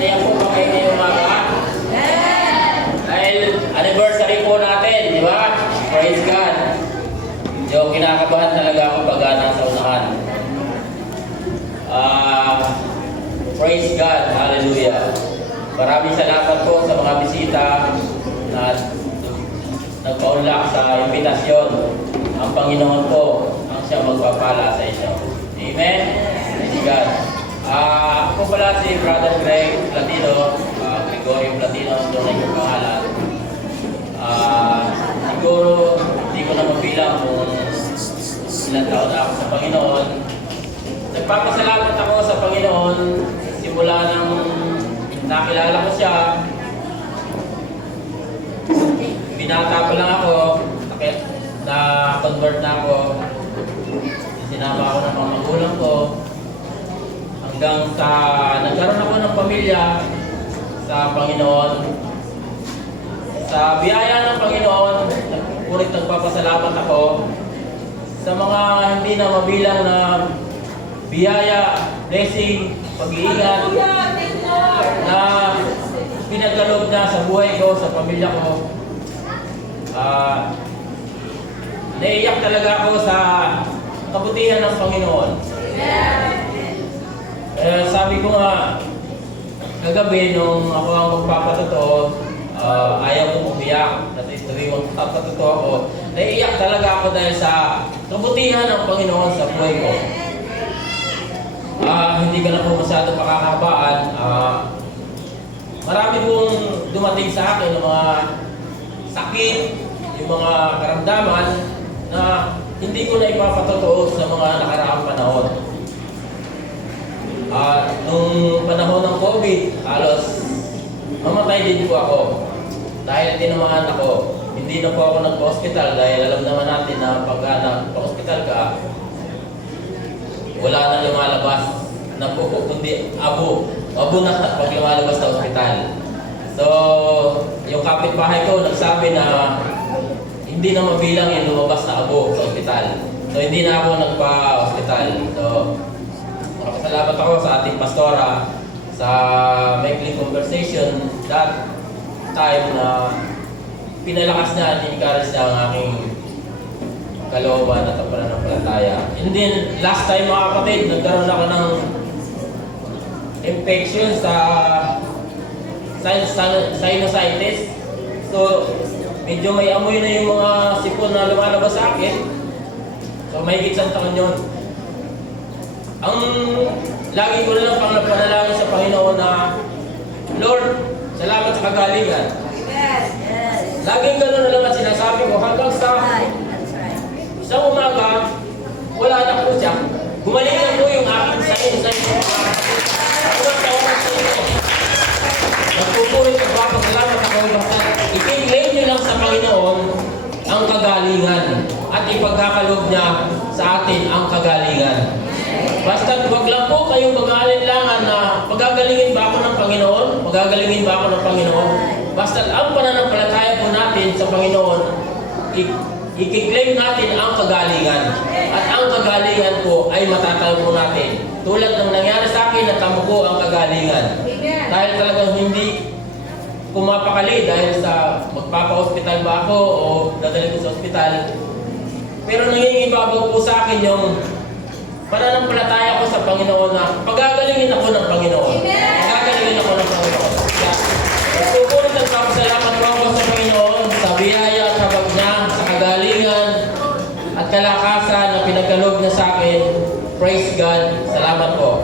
Masaya po ba kayo ngayong umaga? Dahil anniversary po natin, di ba? Praise God. Yung kinakabahan talaga ako pag nasa unahan. Praise God. Hallelujah. Maraming salamat po sa mga bisita na nagpaunlak sa imbitasyon. Ang Panginoon po ang siya magpapala sa inyo. Amen? Praise God. Ako pala si Brother Greg Platino, Gregorio Platino, doon ay yung pangalan. Siguro hindi ko na mabilang kung ilang taon na ako sa Panginoon. Nagpapasalamat ako sa Panginoon simula nang nakilala ko siya. Binata pa lang ako, na-convert na ako. Sinama ako ng mga magulang ko. Hanggang sa nagkaroon ako ng pamilya sa Panginoon. Sa biyaya ng Panginoon, ulit nagpapasalamat ako sa mga hindi na mabilang na biyaya, blessing, pag-iingat na pinagkaloob na sa buhay ko, sa pamilya ko. Naiiyak talaga ako sa kabutihan ng Panginoon. Sabi ko nga, kagabi nung ako ang magpapatotoo, ayaw ko umiyak. Kasi tuwing magpapatotoo ako, naiiyak talaga ako dahil sa kabutihan ng Panginoon sa buhay ko. Hindi ka na po masyado pakakabaan. Marami pong dumating sa akin ng mga sakit, yung mga karamdaman na hindi ko na ipapatotoo sa mga nakaraang panahon. Nung panahon ng COVID, halos mamatay din po ako. Dahil tinamaan ako. Hindi na po ako nagpa-hospital dahil alam naman natin na pag nagpa-hospital ka, wala na lumalabas na po, kundi abo na pag lumalabas sa hospital. So, yung kapitbahay ko nagsabi na hindi na mabilang yung lumabas na abo sa hospital. So, hindi na ako nagpa-hospital. So, makapasalamat ako sa ating pastora sa maikling conversation that time na pinalakas niya at encourage niya ang aking kalooban at ang pananampalataya. And then, last time mga kapatid, nagkaroon ako ng infection sa sinusitis. So, medyo may amoy na yung mga sipon na lumalabas sa akin. So, may isang taon yun. Ang lagi ko na lang panalangin sa Panginoon na, Lord, salamat sa kagalingan. Laging gano'n na lang ang sinasabi ko hanggang sa isang umaga, wala na po siya. Gumaling na po yung aking sinusitis. Nagpupulit at papasalamat ako basta i-claim nyo lang sa Panginoon ang kagalingan at ipagkakaloob niya sa atin ang kagalingan. Basta huwag lang po kayong mag-aalinlangan na magagalingin ba ako ng Panginoon? Magagalingin ba ako ng Panginoon? Basta ang pananampalataya po natin sa Panginoon, i-claim natin ang kagalingan. At ang kagalingan po ay matatalo po natin. Tulad ng nangyari sa akin, natamo ko ang kagalingan. Dahil talagang hindi pumapakali dahil sa magpapa-hospital ba ako o dadalhin ko sa hospital. Pero nangingibabaw po sa akin yung pananampalataya ko sa Panginoon na pagagalingin ako ng Panginoon. Pagagalingin ako ng Panginoon. Susunod at papasalamat ko ako sa Panginoon sa biyaya at habag niya, sa kagalingan at kalakasan na pinagkaloob niya sa akin. Praise God. Salamat po.